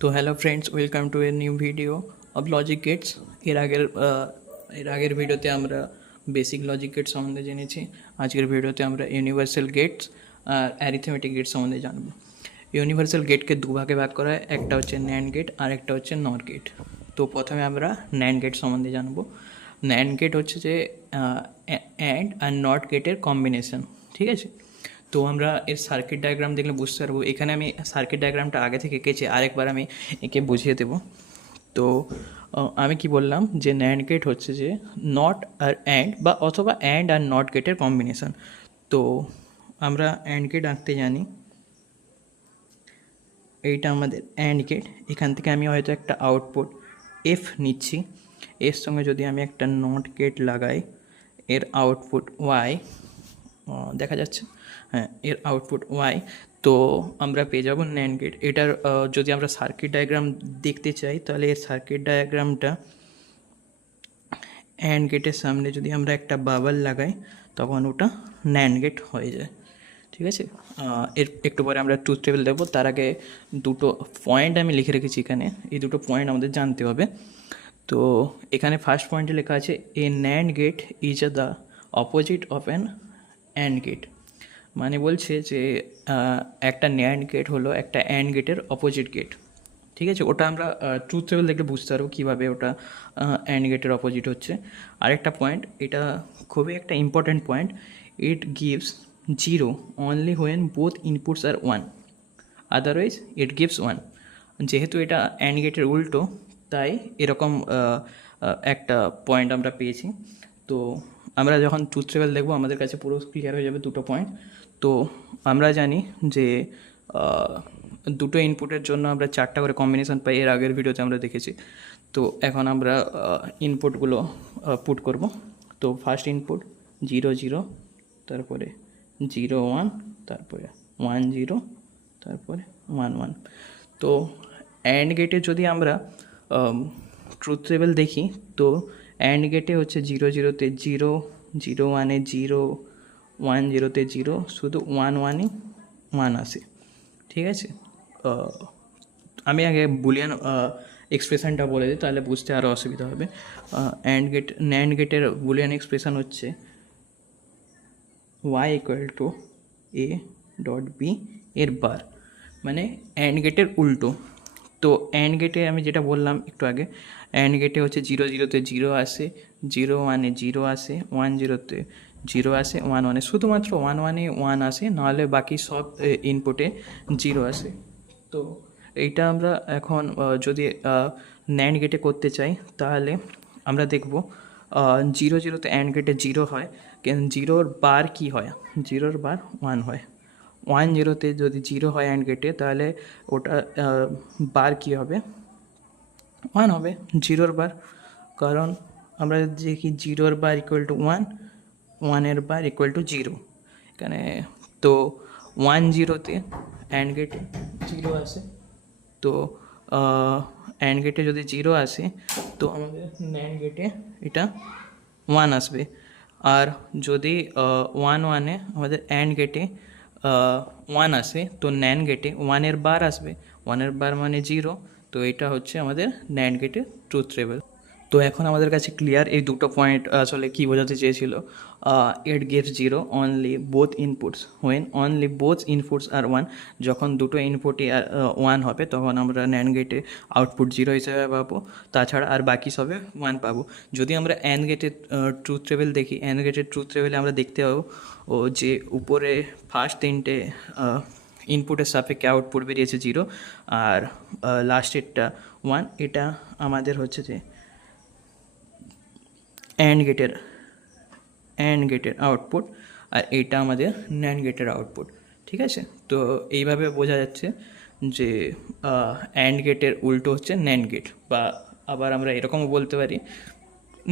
তো hello friends, welcome to a new video of logic gates. এর আগের ভিডিওতে আমরা বেসিক লজিক গেট সম্বন্ধে জেনেছি। আজকের ভিডিওতে আমরা ইউনিভার্সাল গেটস আর অ্যারিথমেটিক গেট সম্বন্ধে জানবো। ইউনিভার্সাল গেটকে দুভাগে ভাগ করা হয়, একটা হচ্ছে ন্যান্ড গেট আর একটা হচ্ছে নর গেট। তো প্রথমে আমরা ন্যান্ড গেট সম্বন্ধে জানবো। ন্যান্ড গেট হচ্ছে যে অ্যান্ড আর নট গেটের কম্বিনেশন, ঠিক আছে। তো আমরা এর সার্কিট ডায়াগ্রাম দেখলে বুঝতে পারবো। এখানে আমি সার্কিট ডায়াগ্রামটা আগে থেকে এঁকেছি, আরেকবার আমি এঁকে বুঝিয়ে দেবো। তো আমি কি বললাম যে ন্যান্ড গেট হচ্ছে যে নট আর অ্যান্ড বা অথবা অ্যান্ড আর নট গেটের কম্বিনেশন। তো আমরা অ্যান্ড গেট আঁকতে জানি, এইটা আমাদের অ্যান্ড গেট। এখান থেকে আমি হয়তো একটা আউটপুট এফ নিচ্ছি, এর সঙ্গে যদি আমি একটা নট গেট লাগাই, এর আউটপুট ওয়াই দেখা যাচ্ছে। হ্যাঁ, এর আউটপুট ওয়াই। তো আমরা পেয়ে যাবো ন্যান্ড গেট। এটার যদি আমরা সার্কিট ডায়াগ্রাম দেখতে চাই, তাহলে এর সার্কিট ডায়াগ্রামটা অ্যান্ড গেটের সামনে যদি আমরা একটা বাবল লাগাই, তখন ওটা ন্যান্ড গেট হয়ে যায়, ঠিক আছে। এর একটু পরে আমরা ট্রুথ টেবিল দেখবো। তার আগে দুটো পয়েন্ট আমি লিখে রেখেছি এখানে, এই দুটো পয়েন্ট আমাদের জানতে হবে। তো এখানে ফার্স্ট পয়েন্টে লেখা আছে a NAND gate is the opposite of an AND gate. মানে বলছে যে একটা ন্যান্ড গেট হলো একটা অ্যান্ড গেটের অপোজিট গেট, ঠিক আছে। ওটা আমরা ট্রুথ টেবিল দেখলে বুঝতে পারবো কীভাবে ওটা অ্যান্ড গেটের অপোজিট হচ্ছে। আরেকটা পয়েন্ট, এটা খুবই একটা important point, it gives zero only when both inputs are one, otherwise it gives one. যেহেতু এটা অ্যান্ড গেটের উল্টো, তাই এরকম একটা পয়েন্ট আমরা পেয়েছি। তো আমরা যখন ট্রুথ টেবিল দেখবো আমাদের কাছে পুরো ক্লিয়ার হয়ে যাবে দুটো পয়েন্ট। তো আমরা জানি যে দুটো ইনপুটের জন্য আমরা 4টা করে কম্বিনেশন পাই, এর আগের ভিডিওতে আমরা দেখেছি। তো এখন আমরা ইনপুটগুলো পুট করব। তো ফার্স্ট ইনপুট 0 0, তারপরে 0 1, তারপরে 1 0, তারপরে 1 1। তো অ্যান্ড গেটে যদি আমরা ট্রুথ টেবিল দেখি, তো অ্যান্ড গেটে হচ্ছে 0 0-তে 0, 0 1-এ 0, 1 0-তে 0, শুধু 1 1-ই 1 আসে, ঠিক আছে। আমি আগে বুলিয়ান এক্সপ্রেশনটা বলে দিই, তাহলে বুঝতে আরও অসুবিধা হবে। ন্যান্ড গেটের বুলিয়ান এক্সপ্রেশন হচ্ছে y equal to a dot B এর বার, মানে অ্যান্ড গেটের উল্টো। তো অ্যান্ড গেটে আমি যেটা বললাম একটু আগে, অ্যান্ড গেটে হচ্ছে 0 0-তে 0 আসে, 0 1-এ 0 আসে, 1 0-তে 0 আসে, 1 1-এ শুধুমাত্র 1 1-এ 1 আসে, নাহলে বাকি সব ইনপুটে 0 আসে। তো এইটা আমরা এখন যদি ন্যান্ড গেটে করতে চাই, তাহলে আমরা দেখব 0 0-তে অ্যান্ড গেটে 0 হয়, কিন্তু 0-র বার কী হয়, 0-র বার 1 হয়। 1 0-তে যদি 0 হয় অ্যান্ড গেটে, তাহলে ওটা বার কী হবে, 1 হবে 0-র বার। কারণ আমরা দেখি 0-র বার ইকুয়াল টু 1, 1-এর বার ইকুয়াল টু 0 এখানে। তো 1 0-তে অ্যান্ড গেটে 0 আসে। তো অ্যান্ড গেটে যদি 0 আসে, তো আমাদের ন্যান্ড গেটে এটা 1 আসবে। আর যদি 1 1-এ আমাদের অ্যান্ড গেটে 1 আসে, তো ন্যান্ড গেটে 1-এর বার আসবে, 1-এর বার মানে 0। তো এটা হচ্ছে আমাদের ন্যান্ড গেটের ট্রুথ টেবিল। তো এখন আমাদের কাছে ক্লিয়ার এই দুটো পয়েন্ট আসলে কী বোঝাতে চেয়েছিল। It gives zero only both inputs when only both inputs are 1। যখন দুটো ইনপুটই 1 হবে, তখন আমরা ন্যান্ড গেটে আউটপুট 0 হিসেবে পাবো, তাছাড়া আর বাকি সবে 1 পাবো। যদি আমরা অ্যান্ড গেটের ট্রুথ টেবিল দেখি, অ্যান্ড গেটের ট্রুথ টেবিলে আমরা দেখতে পাবো যে উপরে ফার্স্ট 3টে ইনপুটের সাপেক্ষে আউটপুট বেরিয়েছে 0, আর লাস্টেরটা 1। এটা আমাদের হচ্ছে যে অ্যান্ড গেটের আউটপুট, আর এইটা আমাদের ন্যান্ড গেটের আউটপুট, ঠিক আছে। তো এইভাবে বোঝা যাচ্ছে যে অ্যান্ড গেটের উল্টো হচ্ছে ন্যান্ড গেট, বা আবার আমরা এরকমও বলতে পারি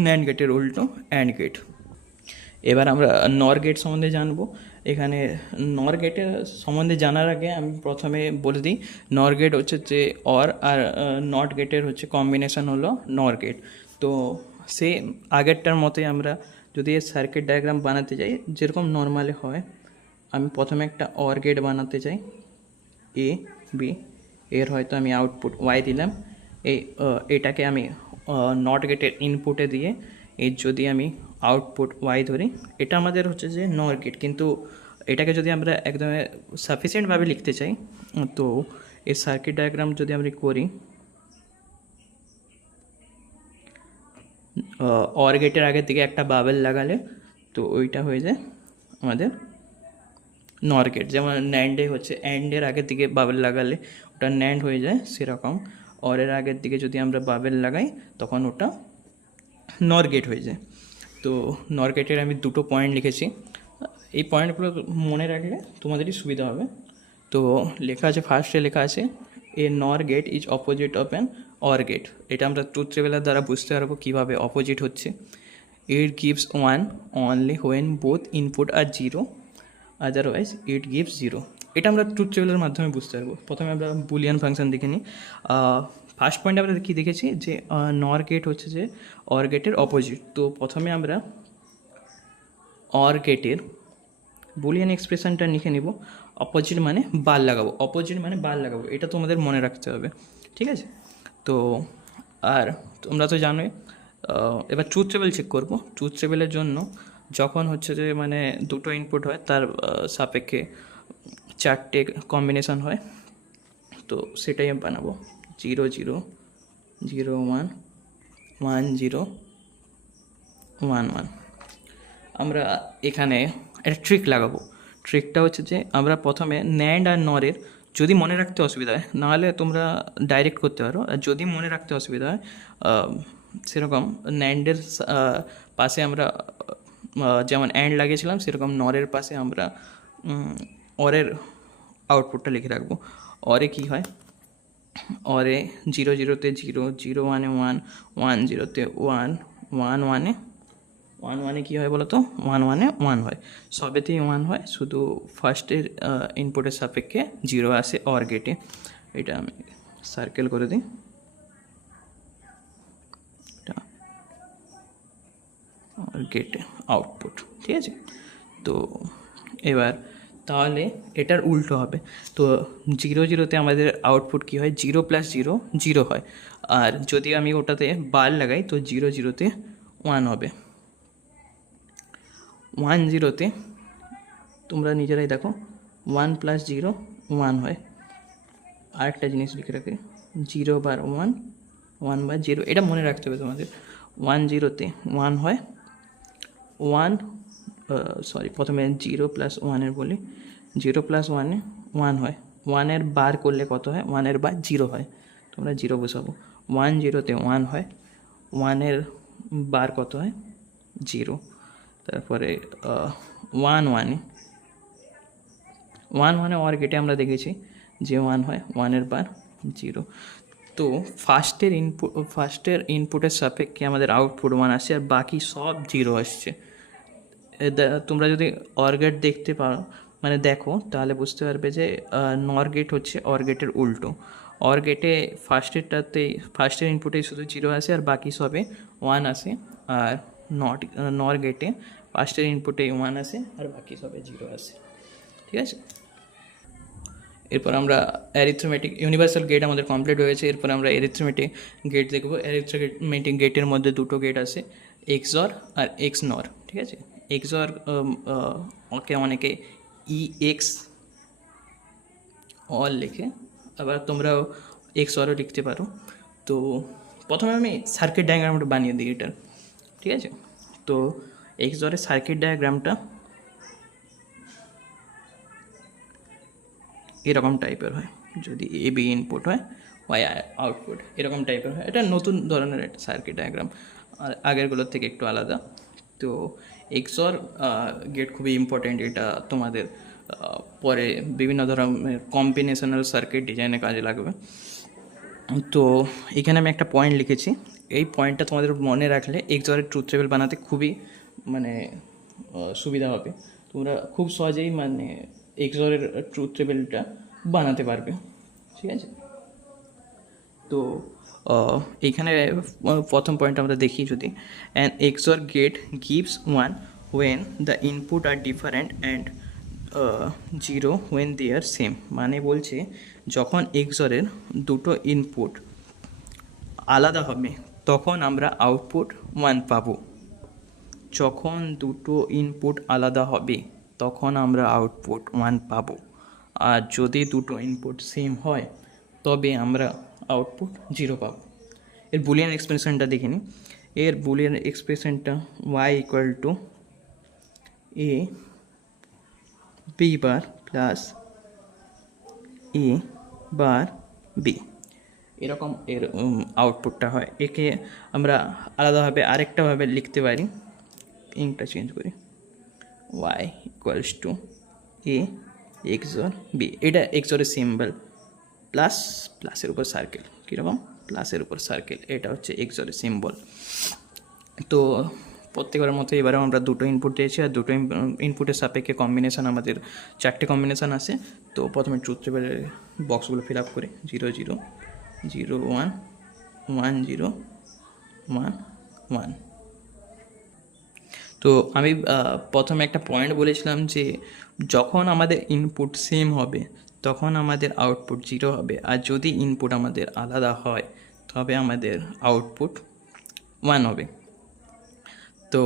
ন্যান্ড গেটের উল্টো অ্যান্ড গেট। এবার আমরা নর গেট সম্বন্ধে জানবো। এখানে নর গেটের সম্বন্ধে জানার আগে আমি প্রথমে বলে দিই, নর গেট হচ্ছে যে অর আর নট গেটের হচ্ছে কম্বিনেশন হলো নর গেট। তো সে আগেরটার মতোই আমরা যদি এর সার্কিট ডায়াগ্রাম বানাতে চাই যেরকম নর্মালি হয়, আমি প্রথমে একটা অর গেট বানাতে চাই, এ বি। এর হয়তো আমি আউটপুট ওয়াই দিলাম, এটাকে আমি নট গেটের ইনপুটে দিয়ে এর যদি আমি আউটপুট ওয়াই ধরি, এটা আমাদের হচ্ছে যে নর গেট। কিন্তু এটাকে যদি আমরা একদম সাফিসিয়েন্টভাবে লিখতে চাই, তো এর সার্কিট ডায়াগ্রাম যদি আমরা করি, অর গেটের আগের দিকে একটা বাবেল লাগালে তো ওইটা হয়ে যায় আমাদের নর গেট। যেমন ন্যান্ডে হচ্ছে অ্যান্ডের আগের দিকে বাবেল লাগালে ওটা ন্যান্ড হয়ে যায়, সেরকম অরের আগের দিকে যদি আমরা বাবেল লাগাই তখন ওটা নর গেট হয়ে যায়। তো নর গেটের আমি দুটো পয়েন্ট লিখেছি, এই পয়েন্টগুলো মনে রাখলে তোমাদেরই সুবিধা হবে। তো লেখা আছে, ফার্স্টে লেখা আছে a NOR gate is opposite of an OR gate. এটা আমরা ট্রুথ টেবিলের দ্বারা বুঝতে পারবো কীভাবে অপোজিট হচ্ছে। It gives one only when both input are zero, otherwise it gives zero. এটা আমরা ট্রুথ টেবিলের মাধ্যমে বুঝতে পারবো। প্রথমে আমরা বুলিয়ান ফাংশন দেখে নিই। ফার্স্ট পয়েন্ট আমরা কী দেখেছি যে নর গেট হচ্ছে যে অর গেটের অপোজিট। তো প্রথমে আমরা অর গেটের বুলিয়ান এক্সপ্রেশনটা লিখে নিব। অপোজিট মানে বার লাগাবো, অপোজিট মানে বার লাগাবো, এটা তোমাদের মনে রাখতে হবে, ঠিক আছে? তো আর তোমরা তো জানোই। এবার ট্রুথ টেবিল চেক করবো। ট্রুথ টেবিলের জন্য যখন হচ্ছে যে মানে দুটো ইনপুট হয় তার সাপেক্ষে চারটে কম্বিনেশন হয়, তো সেটাই আমি বানাবো। 0 0 0 1 1 0 1 1। আমরা এখানে একটা ট্রিক লাগাবো। ট্রিকটা হচ্ছে যে আমরা প্রথমে ন্যান্ড আর নরের, যদি মনে রাখতে অসুবিধা হয় নাহলে তোমরা ডাইরেক্ট করতে পারো, আর যদি মনে রাখতে অসুবিধা হয় সেরকম ন্যান্ডের পাশে আমরা যেমন অ্যান্ড লাগিয়েছিলাম সেরকম নরের পাশে আমরা অরের আউটপুটটা লিখে রাখবো। অরে কী হয়, অরে 0 0-তে 0, 0 1-এ 1, 1 0-তে 1, 1 1-এ 1 1-এ কী হয় বলো তো, 1 1-এ 1 হয়, সবেতেই 1 হয়, শুধু ফার্স্টের ইনপুটের সাপেক্ষে 0 আসে অর গেটে। এটা আমি সার্কেল করে দিই, এটা অর গেটে আউটপুট, ঠিক আছে? তো এবার তাহলে এটার উল্টো হবে। তো 0 0-তে আমাদের আউটপুট কী হয়, 0 + 0 0 হয়, আর যদি আমি ওটাতে বার লাগাই তো 0 0-তে 1 হবে। 1 0-তে তোমরা নিজেরাই দেখো 1 + 0 1 হয়। আরেকটা জিনিস লিখে রাখে, 0 বার 1 1 বার 0, এটা মনে রাখতে হবে তোমাদের। 1 0-তে 1 হয়, 1 প্রথমে 0 + 1-এর বলি, 0 + 1-এ 1 হয়, 1-এর বার করলে কত হয়, 1-এর বার 0 হয়, তোমরা 0 বসাবো। 1 0-তে 1 হয়, 1-এর বার কত হয়, 0। তারপরে 1 1-এ 1 1-এ অর গেটে আমরা দেখেছি যে 1 হয়, 1-এর বার 0। তো ফার্স্টের ইনপুটের সাপেক্ষে আমাদের আউটপুট 1 আসছে আর বাকি সব 0 আসছে। তোমরা যদি অর গেট দেখতে পারো মানে দেখো তাহলে বুঝতে পারবে যে নর গেট হচ্ছে অর গেটের উল্টো। অর গেটে ফার্স্টের ইনপুটেই শুধু 0 আসে আর বাকি সবে 1 আসে, আর নর গেটে ফার্স্টের ইনপুটেই 1 আসে আর বাকি সবে 0 আসে, ঠিক আছে? এরপর আমরা অ্যারিথমেটিক ইউনিভার্সাল গেট আমাদের কমপ্লিট হয়েছে। এরপর আমরা অ্যারিথমেটিক গেট দেখব। অ্যারিথমেটিক গেটের মধ্যে দুটো গেট আছে, এক্সঅর আর এক্সনর, ঠিক আছে? এক্সঅর ওকে অনেকে EX অল লেখে, আবার তোমরাও এক্সঅরও লিখতে পারো। তো প্রথমে আমি সার্কিট ডায়াগ্রামটা বানিয়ে দিই এটার, ঠিক আছে? তো এক্সঅরের সার্কিট ডায়াগ্রামটা এরকম টাইপের হয়, যদি AB ইনপুট হয় ওয়াই আউটপুট এরকম টাইপের হয়। এটা নতুন ধরনের একটা সার্কিট ডায়াগ্রাম, আর আগেরগুলোর থেকে একটু আলাদা। তো এক্সঅর গেট খুবই ইম্পর্টেন্ট, এটা তোমাদের পরে বিভিন্ন ধরনের কম্বিনেশনাল সার্কিট ডিজাইনে কাজে লাগবে। তো এখানে আমি একটা পয়েন্ট লিখেছি, এই পয়েন্টটা তোমাদের মনে রাখলে এক্সঅরের ট্রুথ টেবিল বানাতে খুবই মানে সুবিধা হবে। তোমরা খুব সহজেই মানে এক্সঅরের ট্রুথ টেবিলটা বানাতে পারবে, ঠিক আছে? তো এইখানে প্রথম পয়েন্ট আমরা দেখি, যদি an XOR gate gives 1 when the input are different and zero when they are same, মানে বলছে যখন এক্সরের দুটো ইনপুট আলাদা হবে তখন আমরা আউটপুট 1 পাবো। যখন দুটো ইনপুট আলাদা হবে তখন আমরা আউটপুট 1 পাবো। আর যদি দুটো ইনপুট সেম হয় তবে আমরা আউটপুট 0 পাবো। এর বুলিয়ান এক্সপ্রেশনটা দেখে নিই। এর বুলিয়ান এক্সপ্রেশনটা y equal to A B bar plus A bar B, এরকম এর আউটপুটটা হয়। একে আমরা আলাদাভাবে আরেকটাভাবে লিখতে পারি, ইংটা চেঞ্জ করি, y equals to A XOR B. এটা এক্সরের সিম্বল, প্লাস প্লাসের উপর সার্কেল, কীরকম প্লাসের উপর সার্কেল, এটা হচ্ছে এক্সরের সিম্বল। তো প্রত্যেকের মতো এবারেও আমরা দুটো ইনপুট দিয়েছি, আর দুটো ইনপুটের সাপেক্ষে কম্বিনেশান আমাদের 4টে কম্বিনেশান আসে। তো প্রথমে ট্রুথ টেবিলের বক্সগুলো ফিল আপ করি, 0 0 0 1 1 0 1 1। তো আমি প্রথমে একটা পয়েন্ট বলেছিলাম যে যখন আমাদের ইনপুট সেম হবে তখন আমাদের আউটপুট 0 হবে, আর যদি ইনপুট আমাদের আলাদা হয় তবে আমাদের আউটপুট 1 হবে। তো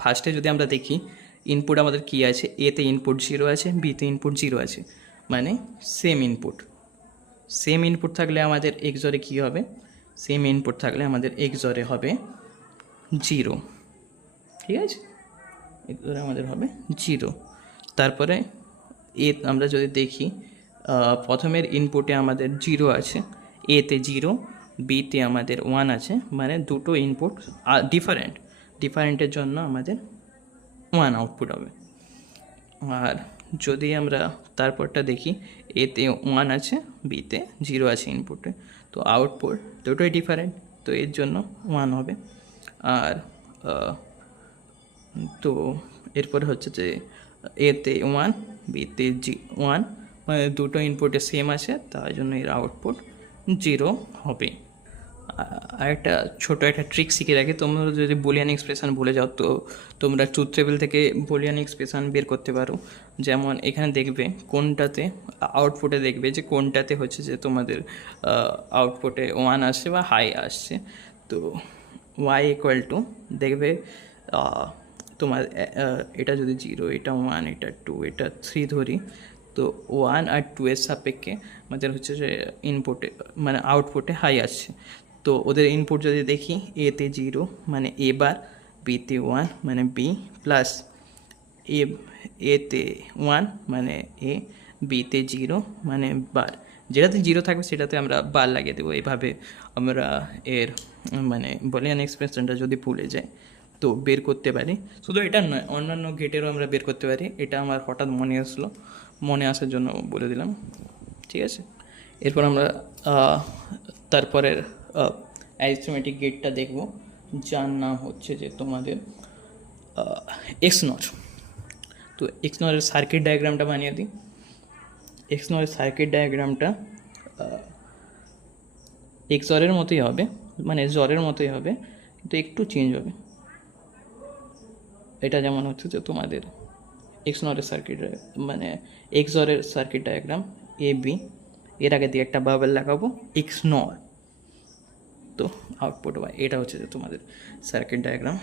ফার্স্টে যদি আমরা দেখি ইনপুট আমাদের কী আছে, এতে ইনপুট 0 আছে, বিতে ইনপুট 0 আছে, মানে সেম ইনপুট। সেম ইনপুট থাকলে আমাদের এক্সরে কী হবে, সেম ইনপুট থাকলে আমাদের এক্সরে হবে 0, ঠিক আছে, এক্সরে আমাদের হবে 0। তারপরে আমরা যদি দেখি প্রথমের ইনপুটে আমাদের 0 আছে, এতে 0, বিতে আমাদের 1 আছে, মানে দুটো ইনপুট ডিফারেন্টের জন্য আমাদের 1 আউটপুট হবে। আর যদি আমরা তারপরটা দেখি, এতে 1 আছে, বিতে 0 আছে ইনপুটে, তো আউটপুট দুটোই ডিফারেন্ট, তো এর জন্য 1 হবে। আর তো এরপরে হচ্ছে যে এতে 1, বিতে 1, মানে দুটো ইনপুটে সেম আছে, তার জন্য এর আউটপুট 0 হবে। আর একটা ছোটো একটা ট্রিক শিখে রাখি, তোমরা যদি বুলিয়ান এক্সপ্রেশন ভুলে যাও তো তোমরা ট্রুথ টেবিল থেকে বুলিয়ান এক্সপ্রেশন বের করতে পারো। যেমন এখানে দেখবে কোনটাতে আউটপুটে দেখবে যে কোনটাতে হচ্ছে যে তোমাদের আউটপুটে 1 আসছে বা হাই আসছে। তো y ইকুয়াল টু দেখবে তোমার এটা যদি 0, এটা 1, এটা 2, এটা 3 ধরি, তো 1 আর 2 এর সাপেক্ষে আমাদের হচ্ছে যে ইনপুটে মানে আউটপুটে হাই আসছে। তো ওদের ইনপুট যদি দেখি, এতে 0 মানে এ বার, বিতে 1 মানে বি, প্লাস এতে 1 মানে এ, বিতে 0 মানে বার, যেটাতে 0 থাকবে সেটাতে আমরা বার লাগিয়ে দেবো। এভাবে আমরা এর মানে বুলিয়ান এক্সপ্রেশনটা যদি ভুলে যাই তো বের করতে পারি। শুধু এটা নয়, অন্যান্য গেটেরও আমরা বের করতে পারি। এটা আমার হঠাৎ মনে আসার জন্য বলে দিলাম, ঠিক আছে। এরপর আমরা তারপরের অ্যারিথমেটিক গেটটা দেখব, যার নাম হচ্ছে যে তোমাদের এক্সনর। তো এক্সনরের সার্কিট ডায়াগ্রামটা বানিয়ে দিই। এক্সনরের সার্কিট ডায়াগ্রামটা এক্সরের মতোই হবে, মানে জরের মতোই হবে, কিন্তু একটু চেঞ্জ হবে। এটা যেমন হচ্ছে যে তোমাদের এক্সনরের সার্কিট মানে এক্সরের সার্কিট ডায়াগ্রাম এ বি, এর আগে দিয়ে একটা বাবেল লাগাবো এক্সনর, তো আউটপুট ওয়াই। এটা হচ্ছে যে তোমাদের সার্কিট ডায়াগ্রাম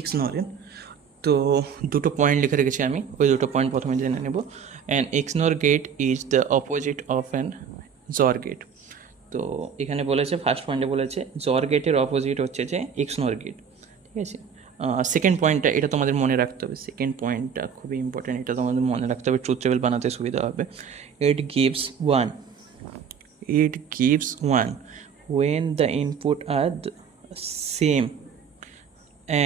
এক্সনরের। তো দুটো পয়েন্ট লিখে রেখেছি আমি, ওই দুটো পয়েন্ট প্রথমে জেনে নেব। An XNOR gate is the opposite of an XOR gate. তো এখানে বলেছে, ফার্স্ট পয়েন্টে বলেছে জর গেটের অপোজিট হচ্ছে যে এক্সনর গেট, ঠিক আছে। সেকেন্ড পয়েন্টটা এটা তোমাদের মনে রাখতে হবে, সেকেন্ড পয়েন্টটা খুবই ইম্পর্টেন্ট, এটা তোমাদের মনে রাখতে হবে, ট্রুথ টেবিল বানাতে সুবিধা হবে। ইট gives one when the input are same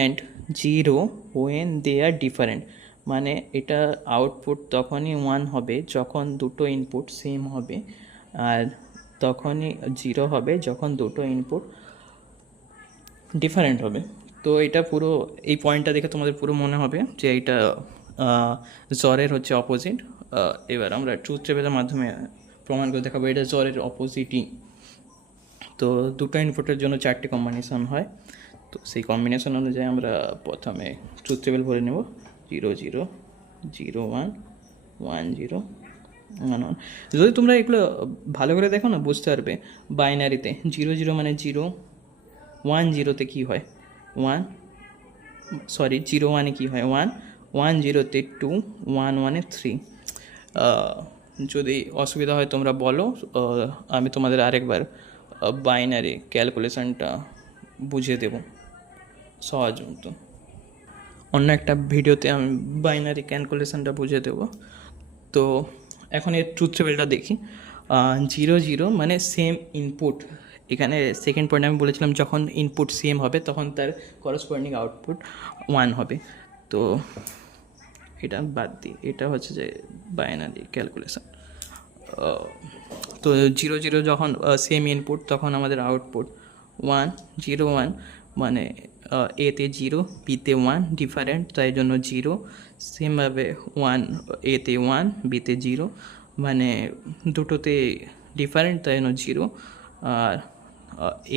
and 0 when they are different, মানে এটা আউটপুট তখনই 1 হবে যখন দুটো ইনপুট সেম হবে, আর তখনই 0 হবে যখন দুটো ইনপুট ডিফারেন্ট হবে। তো এটা পুরো এই পয়েন্টটা দেখে তোমাদের পুরো মনে হবে যে এটা জরের হচ্ছে অপোজিট। এবার আমরা ট্রুথ টেবিলের মাধ্যমে প্রমাণ করে দেখাবো এটা জরের অপোজিটই। তো দুটো ইনপুটের জন্য 4টে কম্বিনেশন হয়, তো সেই কম্বিনেশন অনুযায়ী আমরা প্রথমে ট্রুথ টেবিল ভরে নেব 0 0 0 1 1 0 1 1। যদি তোমরা এগুলো ভালো করে দেখো না বুঝতে পারবে। বাইনারিতে 0 0 মানে 0, 1 0তে কী হয় 1, সরি 0 1-এ কী হয় 1, 1 0-তে 2, 1 1-এ 3। যদি অসুবিধা হয় তোমরা বলো, আমি তোমাদের আরেকবার বাইনারি ক্যালকুলেশনটা বুঝিয়ে দেব সহজ মতো। অন্য একটা ভিডিওতে আমি বাইনারি ক্যালকুলেশনটা বুঝিয়ে দেবো। তো এখন এর ট্রুথ টেবিলটা দেখি। 0 0 মানে সেম ইনপুট। এখানে সেকেন্ড পয়েন্ট আমি বলেছিলাম যখন ইনপুট সেম হবে তখন তার করসপন্ডিং আউটপুট 1 হবে। তো এটা বাদ দিই, এটা হচ্ছে যে বাইনারি ক্যালকুলেশন। তো 0 0 যখন সেম ইনপুট তখন আমাদের আউটপুট 1 0 1, মানে এতে 0 বিতে 1 ডিফারেন্ট, তাই জন্য 0। সেমভাবে 1 এতে 1 বিতে 0, মানে দুটোতে ডিফারেন্ট তাই জন্য 0। আর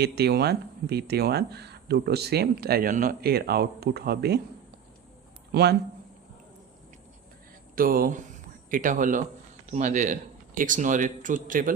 এতে 1 বিতে 1 দুটো সেম তাই জন্য এর আউটপুট হবে 1। তো এটা হলো তোমাদের এক্স নরের ট্রুথ টেবিল।